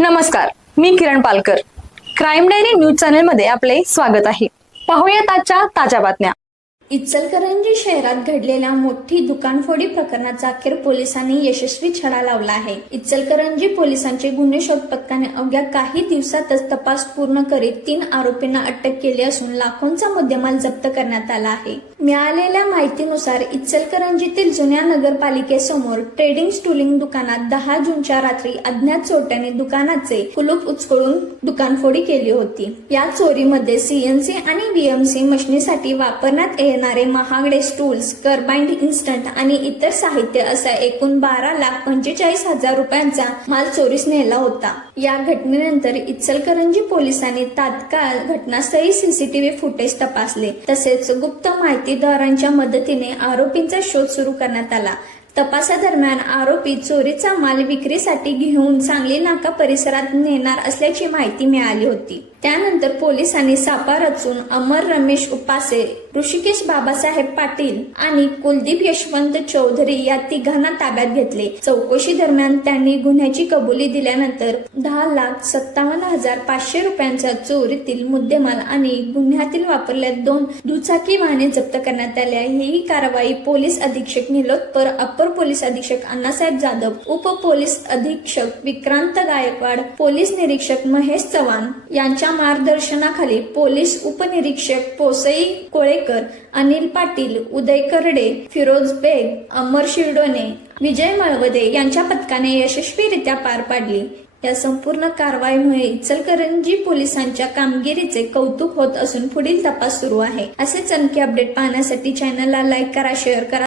नमस्कार, मी Kiran Palkar. Crime diary news channel मध्ये आपले स्वागत आहे. पाहूयात आजच्या ताज्या बातम्या. इचलकरंजी शहरात घडलेल्या मोठी दुकानफोडी प्रकरणाचा अखेर पोलिसांनी यशस्वी छडा लावला आहे. इचलकरंजी पोलिसांचे गुन्हे शोध पथकाने अवघ्या काही दिवसातच तपास पूर्ण करीत 3 आरोपींना अटक केली असून लाखोंचा मुद्देमाल जप्त करण्यात आला आहे. मिळालेल्या माहितीनुसार इचलकरंजीतील जुन्या नगरपालिकेसमोर ट्रेडिंग स्टूलिंग दुकानात 10 जूनच्या रात्री अज्ञात चोरट्यांनी दुकानाचे कुलूप उचकळून दुकानफोडी केली होती. या चोरीमध्ये सीएनसी आणि व्हीएमसी मशिनीसाठी वापरण्यात येणारे महागडे स्टूल्स, कर्बाइंड इन्स्टंट आणि इतर साहित्य असा एकूण 12,45,000 रुपयांचा माल चोरीस नेला होता. या घटनेनंतर इचलकरंजी पोलिसांनी तात्काळ घटनास्थळी सीसीटीव्ही फुटेज तपासले. तसेच गुप्त माहितीदारांच्या मदतीने आरोपींचा शोध सुरू करण्यात आला. तपासादरम्यान आरोपी चोरीचा माल विक्रीसाठी घेऊन सांगली नाका परिसरात नेणार असल्याची माहिती मिळाली होती. त्यानंतर पोलिसांनी सापळा रचून अमर रमेश उपासे, ऋषिकेश बाबासाहेब पाटील आणि कुलदीप यशवंत चौधरी या तिघांना ताब्यात घेतले. चौकशी दरम्यान त्यांनी गुन्ह्याची कबुली दिल्यानंतर 10,57,500 रुपयांचा चोरीतील मुद्देमाल आणि गुन्ह्यातील वापरलेल्या 2 दुचाकी वाहने जप्त करण्यात आले. ही कारवाई पोलीस अधीक्षक निलोत्पर, अप्पर पोलीस अधीक्षक अण्णासाहेब जाधव, उप पोलीस अधीक्षक विक्रांत गायकवाड, पोलीस निरीक्षक महेश चव्हाण यांच्या मार्गदर्शनाखाली पोलीस उपनिरीक्षक पोसई कोळेकर, अनिल पाटील, उदय करडे, फिरोज बेग, अमर शिरडोने, विजय मळवदे यांच्या पथकाने यशस्वीरित्या पार पाडली. या संपूर्ण कारवाईमुळे इचलकरंजी पोलिसांच्या कामगिरीचे कौतुक होत असून पुढील तपास सुरू आहे. असेच आणखी अपडेट पाहण्यासाठी चॅनलला लाईक करा, शेअर करा.